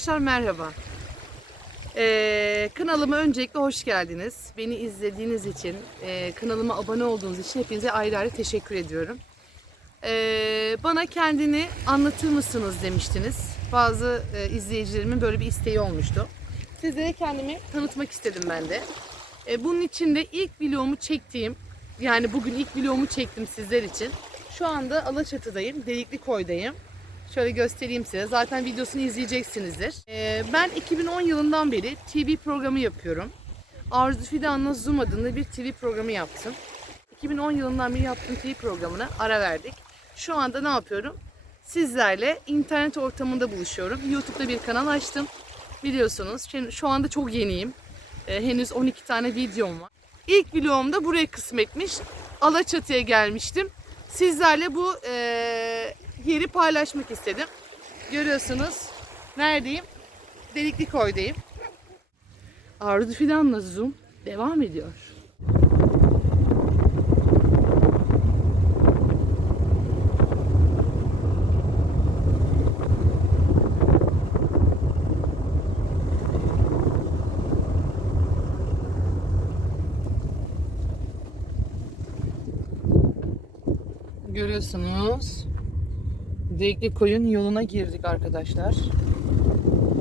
Arkadaşlar merhaba. Ee, kanalıma öncelikle hoş geldiniz. Beni izlediğiniz için, e, kanalıma abone olduğunuz için hepinize ayrı ayrı teşekkür ediyorum. Ee, bana kendini anlatır mısınız demiştiniz. Bazı e, izleyicilerimin böyle bir isteği olmuştu. Sizlere kendimi tanıtmak istedim ben de. E, bunun için de ilk vlogumu çektiğim, yani bugün ilk vlogumu çektim sizler için. Şu anda Alaçatı'dayım, Delikli Koy'dayım. Şöyle göstereyim size. Zaten videosunu izleyeceksinizdir. Ee, ben 2010 yılından beri TV programı yapıyorum. Arzu Fidan'la Zoom adında bir TV programı yaptım. 2010 yılından beri yaptığım TV programına ara verdik. Şu anda ne yapıyorum? Sizlerle internet ortamında buluşuyorum. YouTube'da bir kanal açtım. Biliyorsunuz şu anda çok yeniyim. Ee, henüz 12 tane videom var. İlk vlogum da buraya kısmetmiş. Alaçatı'ya gelmiştim. Sizlerle bu eee, yeri paylaşmak istedim. Görüyorsunuz. Neredeyim? Delikli koydayım. Arzu Fidan'la Zoom devam ediyor. Görüyorsunuz. Delikli koyun yoluna girdik arkadaşlar.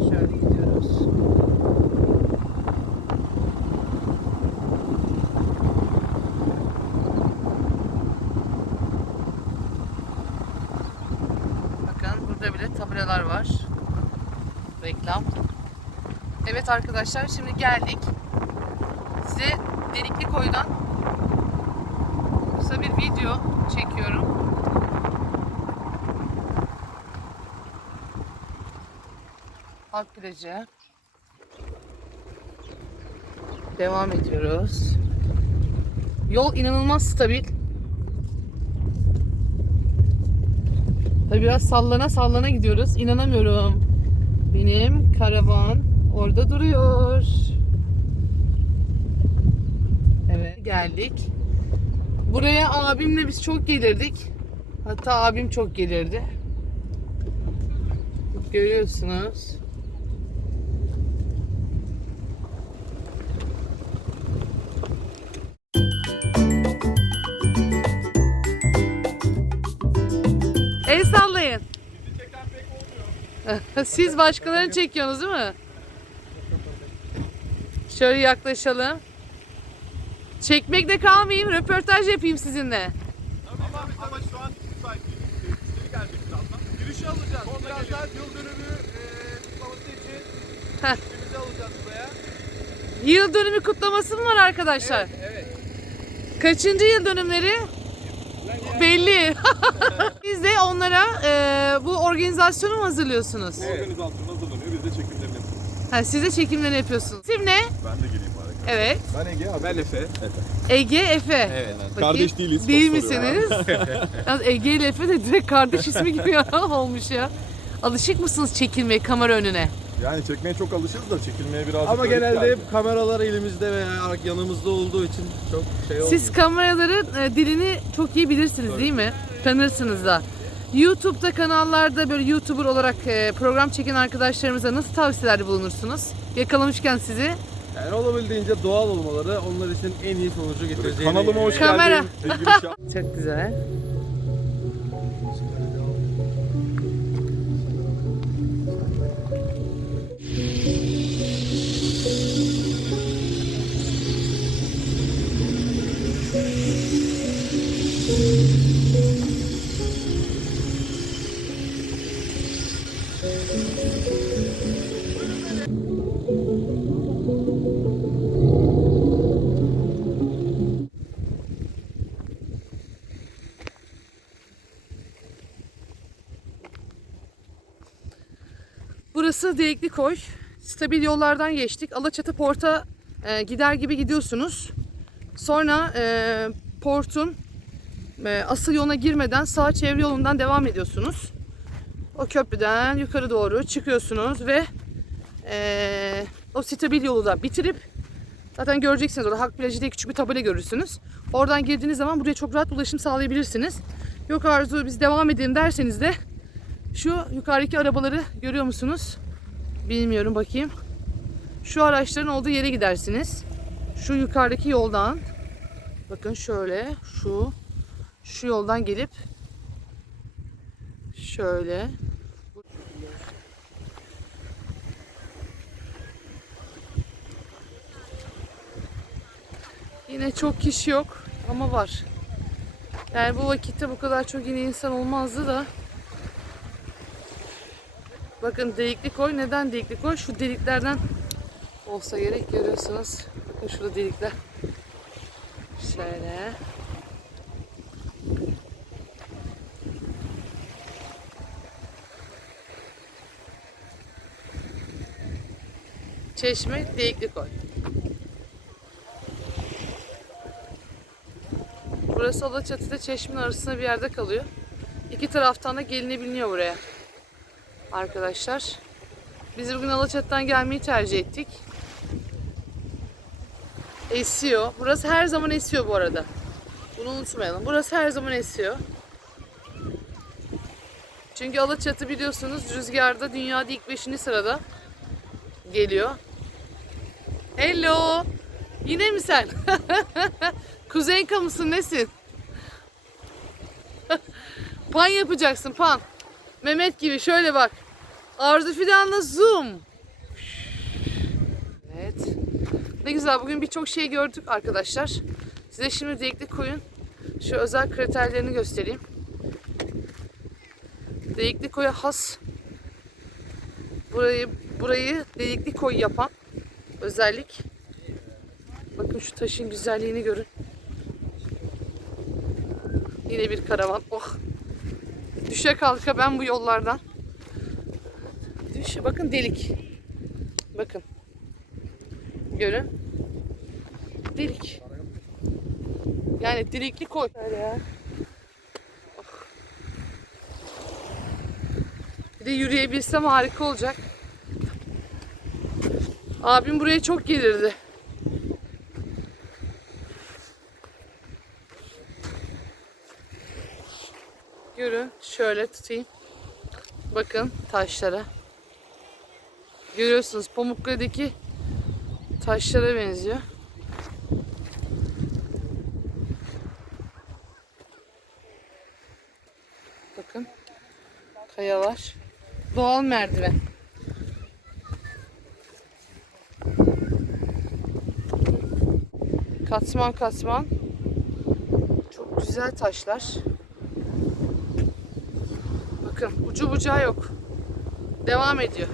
Şöyle gidiyoruz. Bakın burada bile tabelalar var. Reklam. Evet arkadaşlar şimdi geldik. Size Delikli Koy'dan kısa bir video çekiyorum. Halk plajı. Devam ediyoruz. Yol inanılmaz stabil. Tabii biraz sallana sallana gidiyoruz. İnanamıyorum. Benim karavan orada duruyor. Evet geldik. Buraya abimle biz çok gelirdik. Hatta abim çok gelirdi. Görüyorsunuz. Siz başkalarını çekiyorsunuz değil mi? Şöyle yaklaşalım. Çekmekle kalmayayım, röportaj yapayım sizinle. Ama, ama şu an müsait değil. Müşteri gelecek birazdan. Girişi alacağız. Biraz daha yıl dönümü e, kutlaması için Heh. alacağız buraya. Yıl dönümü kutlaması mı var arkadaşlar? Evet. Kaçıncı yıl dönümleri? Belli. Biz de onlara e, bu organizasyonu mu hazırlıyorsunuz? Organizasyon hazırlanıyor. Biz de çekimlerini yapıyoruz. Ha, siz de çekimlerini yapıyorsunuz. İsim ne? Ben de geleyim bari. Evet. Ben Ege abi. Ben Efe. Ege Efe. Evet. Bakayım. Kardeş değiliz. Değil misiniz? Yalnız Ege ile Efe de direkt kardeş ismi gibi olmuş ya. Alışık mısınız çekilmeye kamera önüne? Yani çekmeye çok alışırız da çekilmeye biraz Ama genelde hep kameralar elimizde veya yanımızda olduğu için çok şey olmuyor. Siz kameraların e, dilini çok iyi bilirsiniz değil mi? Tanırsınız da. YouTube'da kanallarda böyle YouTuber olarak e, program çeken arkadaşlarımıza nasıl tavsiyelerde bulunursunuz? Yakalamışken sizi. Yani olabildiğince doğal olmaları onlar için en iyi sonucu getireceğini. Kanalıma hoş Kamera. geldin. Sevgili Şah- Çok güzel. Burası Delikli Koy. Stabil yollardan geçtik. Alaçatı Port'a e, gider gibi gidiyorsunuz. Sonra e, Port'un e, asıl yoluna girmeden sağ çevre yolundan devam ediyorsunuz. O köprüden yukarı doğru çıkıyorsunuz ve e, o stabil yolu da bitirip zaten göreceksiniz orada Halk Plajı diye küçük bir tabela görürsünüz. Oradan girdiğiniz zaman buraya çok rahat ulaşım sağlayabilirsiniz. Yok Arzu biz devam edelim derseniz de şu yukarıdaki arabaları görüyor musunuz? Bilmiyorum bakayım. Şu araçların olduğu yere gidersiniz. Şu yukarıdaki yoldan bakın şöyle şu şu yoldan gelip şöyle Yine çok kişi yok ama var. Yani bu vakitte bu kadar çok yine insan olmazdı da. Bakın delikli koy. Neden delikli koy? Şu deliklerden olsa gerek görüyorsunuz. Bakın şurada delikler. Şöyle. Çeşme delikli koy. Burası Alaçatı'da çeşmenin arasında bir yerde kalıyor. İki taraftan da gelinebiliyor buraya. Arkadaşlar. Biz bugün Alaçatı'dan gelmeyi tercih ettik. Esiyor. Burası her zaman esiyor bu arada. Bunu unutmayalım. Burası her zaman esiyor. Çünkü Alaçatı biliyorsunuz rüzgarda dünyada ilk 5. sırada geliyor. Hello. Yine mi sen? Kuzenka mısın nesin? pan yapacaksın pan. Mehmet gibi şöyle bak. Arzu Fidan'la zoom. Evet. Ne güzel bugün birçok şey gördük arkadaşlar. Size şimdi delikli koyun şu özel kriterlerini göstereyim. Delikli koya has burayı burayı delikli koy yapan özellik. Bakın şu taşın güzelliğini görün. Yine bir karavan. Oh. Düşe kalka ben bu yollardan. Düş. Bakın delik. Bakın. Görün. Delik. Yani delikli koy. Öyle ya. Oh. Bir de yürüyebilsem harika olacak. Abim buraya çok gelirdi. Görün şöyle tutayım. Bakın taşlara. Görüyorsunuz Pamukkale'deki taşlara benziyor. Bakın kayalar. Doğal merdiven. Katman katman. Çok güzel taşlar. Bakın ucu bucağı yok. Devam ediyor.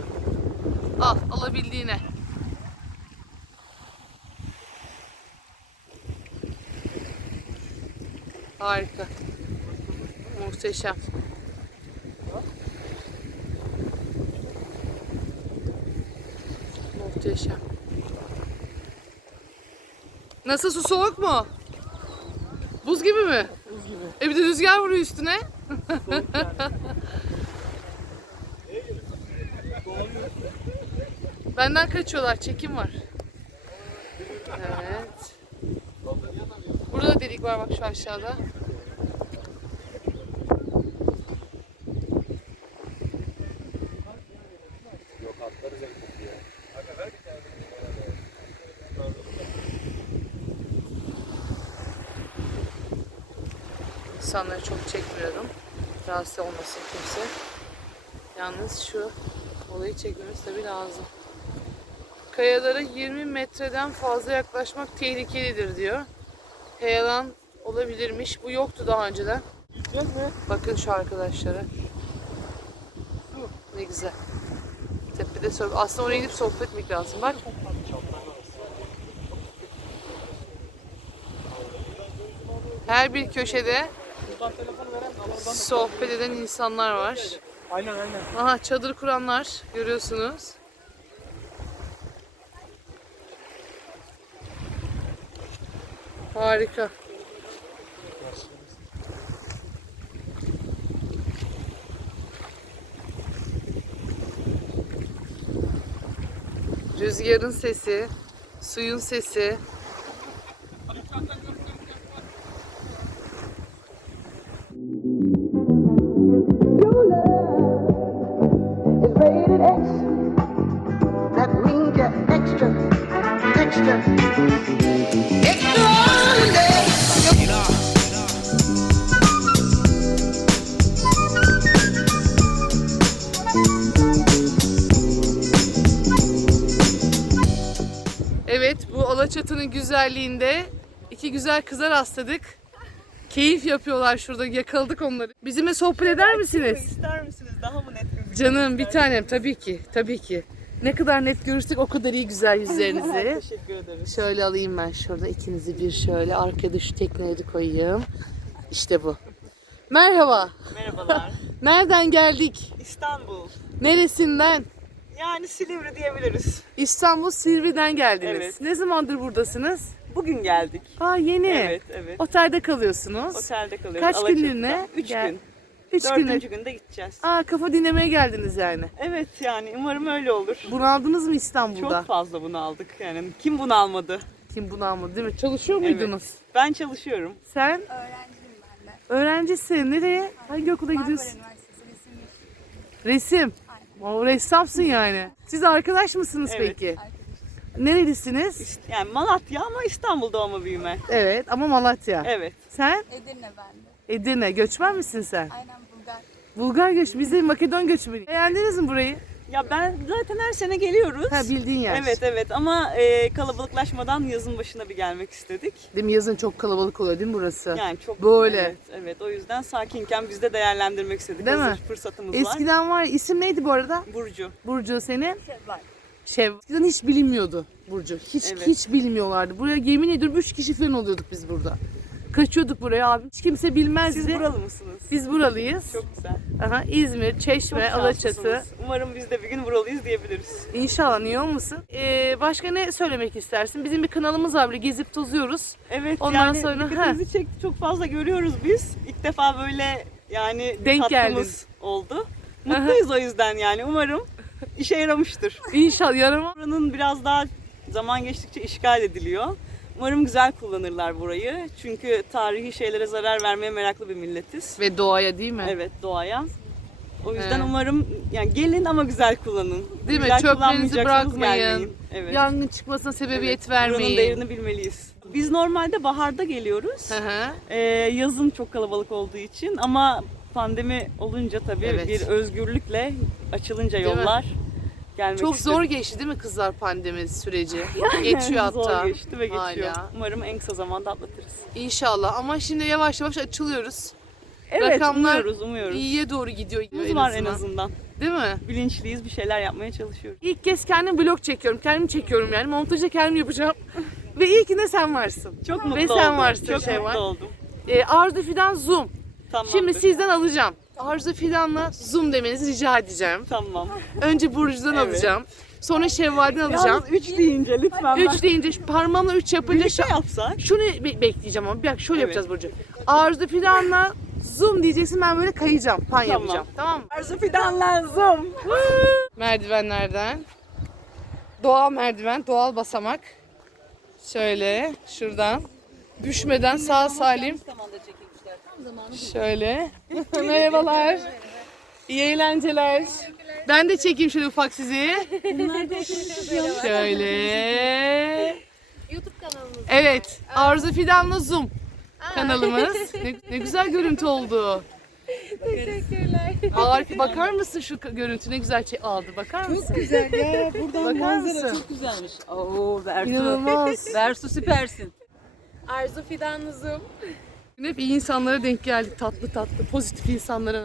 Al alabildiğine. Harika. Muhteşem. Muhteşem. Nasıl su soğuk mu? Buz gibi mi? Buz gibi. E bir de rüzgar vuruyor üstüne. Benden kaçıyorlar. Çekim var. Evet. Burada da delik var bak şu aşağıda. İnsanları çok çekmiyorum. Rahatsız olmasın kimse. Yalnız şu olayı çekmemiz tabii lazım. Kayalara 20 metreden fazla yaklaşmak tehlikelidir diyor. Heyelan olabilirmiş. Bu yoktu daha önceden. Bakın şu arkadaşlara. Ne güzel. Tepede sohbet. Aslında oraya gidip sohbet etmek lazım. Bak. Her bir köşede sohbet eden insanlar var. Aynen aynen. Aha çadır kuranlar görüyorsunuz. Harika. Rüzgarın sesi, suyun sesi. Evet bu Alaçatı'nın güzelliğinde iki güzel kıza rastladık. Keyif yapıyorlar şurada yakaladık onları. Bizimle sohbet eder misiniz? İster misiniz? Daha mı net bir Canım bir tanem tabii ki tabii ki. Ne kadar net görürsek o kadar iyi güzel yüzlerinizi. Teşekkür ederiz. Şöyle alayım ben şurada ikinizi bir şöyle arkaya da şu tekneyi de koyayım. İşte bu. Merhaba. Merhabalar. Nereden geldik? İstanbul. Neresinden? Yani Silivri diyebiliriz. İstanbul Sivri'den geldiniz. Evet. Ne zamandır buradasınız? Bugün geldik. Aa yeni. Evet, evet. Otelde kalıyorsunuz. Otelde kalıyoruz. Kaç Alaçatı'da. günlüğüne? Üç Gel- gün. Üç Dördüncü günlük. günde gideceğiz. Aa kafa dinlemeye geldiniz yani. Evet yani umarım öyle olur. Bunaldınız mı İstanbul'da? Çok fazla bunu aldık. Yani kim bunu almadı? Kim bunalmadı değil mi? Çalışıyor Evet. muydunuz? Ben çalışıyorum. Sen Öğrenciyim ben de. öğrencisin. Nereye? Hangi okula Marmara gidiyorsun? Resim Resim. O ressamsın yani. Siz arkadaş mısınız Evet. peki? arkadaşım. Nerelisiniz? İst- Yani Malatya ama İstanbul doğma büyüme. Evet ama Malatya. Evet. Sen Edirne ben de. Edirne. Göçmen misin sen? Aynen Bulgar. Bulgar göç. Biz de Makedon göçmeni. Beğendiniz mi burayı? Ya ben zaten her sene geliyoruz. Ha bildiğin yer. Evet evet ama e, kalabalıklaşmadan yazın başına bir gelmek istedik. Değil mi? Yazın çok kalabalık oluyor değil mi burası? Yani çok Böyle. Evet, evet. O yüzden sakinken biz de değerlendirmek istedik. Değil Hazır mi? fırsatımız var. Eskiden var. İsim neydi bu arada? Burcu. Burcu senin? Şevval. Şev. Eskiden hiç bilinmiyordu Burcu. Hiç Evet. hiç bilmiyorlardı. Buraya yemin ediyorum 3 kişi falan oluyorduk biz burada. Kaçıyorduk buraya abi. Hiç kimse bilmezdi. Siz buralı mısınız? Biz buralıyız. Çok güzel. Aha, İzmir, Çok Çeşme, Alaçatı. şanslısınız. Umarım biz de bir gün buralıyız diyebiliriz. İnşallah niye olmasın? Ee, başka ne söylemek istersin? Bizim bir kanalımız var böyle gezip tozuyoruz. Evet Ondan yani sonra- dikkatimizi çekti. Çok fazla görüyoruz biz. İlk defa böyle yani Denk katkımız oldu. Mutluyuz o yüzden yani. Umarım işe yaramıştır. İnşallah yarama. Buranın biraz daha zaman geçtikçe işgal ediliyor. Umarım güzel kullanırlar burayı. Çünkü tarihi şeylere zarar vermeye meraklı bir milletiz. Ve doğaya değil mi? Evet doğaya. O yüzden Evet. umarım yani gelin ama güzel kullanın. Değil mi? Güzel Çöplerinizi kullanmayacaksanız bırakmayın. gelmeyin. Evet. Yangın çıkmasına sebebiyet Evet, vermeyin. Buranın değerini bilmeliyiz. Biz normalde baharda geliyoruz. Hı hı. Ee, yazın çok kalabalık olduğu için ama pandemi olunca tabii Evet. bir özgürlükle açılınca Değil mi? Gelmek Çok istedik. zor geçti değil mi kızlar pandemi süreci? Geçiyor hatta. Zor geçti ve geçiyor. Hala. Umarım en kısa zamanda atlatırız. İnşallah ama şimdi yavaş yavaş açılıyoruz. Evet Rakamlar umuyoruz umuyoruz. İyiye doğru gidiyor Umudumuz var en azından. Değil mi? Bilinçliyiz bir şeyler yapmaya çalışıyoruz. İlk kez kendim vlog çekiyorum. Kendim çekiyorum yani. Montajı kendim yapacağım. Ve iyi ki de sen varsın. Çok mutlu Ve oldum. sen varsın Çok şey mutlu var. oldum. Ee, Arzu Fidan Zoom. Tamamdır. Şimdi sizden alacağım. Arzu Fidan'la Zoom demenizi rica edeceğim. Tamam. Önce Burcu'dan Evet. alacağım. Sonra Şevval'den alacağım. Yalnız 3 deyince lütfen ben. Üç deyince şu parmağımla üç yapınca Birlikte şu, yapsak. şunu be- bekleyeceğim ama bir dakika şöyle Evet. yapacağız Burcu. Arzu Fidan'la Zoom diyeceksin ben böyle kayacağım. Pan Tamam. yapacağım. Tamam mı? Arzu fidan lazım. Merdivenlerden. Doğal merdiven, doğal basamak. Şöyle şuradan. Düşmeden sağ salim. Şöyle. Merhabalar. İyi eğlenceler. Ben de çekeyim şöyle ufak sizi. Şöyle. YouTube kanalımız. Evet. Arzu Fidan'la Zoom kanalımız. Ne, ne güzel görüntü oldu. Teşekkürler. Harika. Bakar mısın şu görüntü ne güzel şey aldı. Bakar mısın? Çok güzel ya. Buradan Bakar mısın? güzelmiş. Oo Bersu. İnanılmaz. Bersu süpersin. Arzu Fidan Nuzum. Hep iyi insanlara denk geldik. Tatlı tatlı, pozitif insanlara.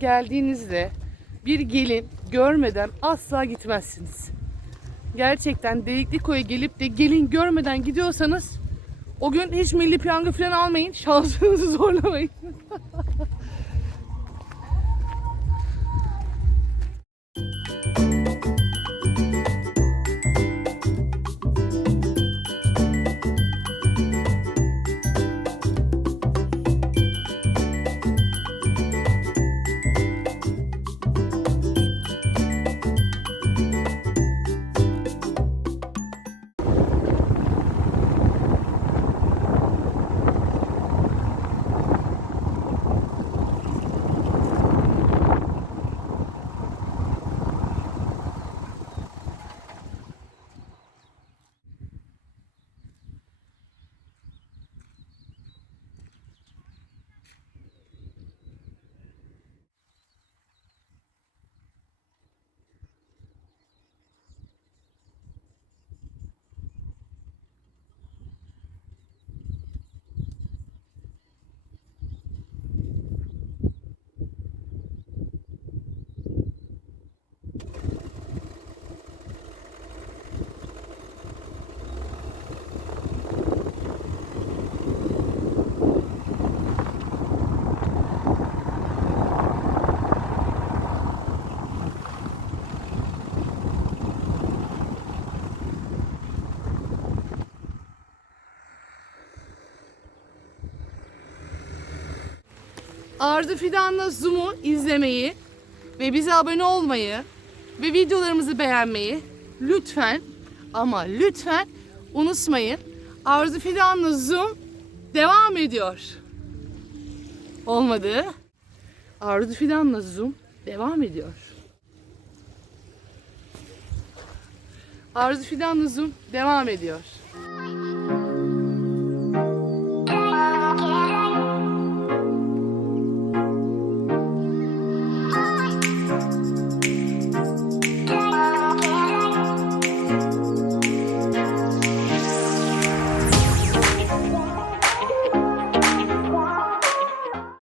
Geldiğinizde bir gelin görmeden asla gitmezsiniz. Gerçekten Deyikliko'ya gelip de gelin görmeden gidiyorsanız o gün hiç milli piyango falan almayın. Şansınızı zorlamayın. Arzu Fidan'la Zoom'u izlemeyi ve bize abone olmayı ve videolarımızı beğenmeyi lütfen ama lütfen unutmayın. Arzu Fidan'la Zoom devam ediyor. Olmadı. Arzu Fidan'la Zoom devam ediyor. Arzu Fidan'la Zoom devam ediyor.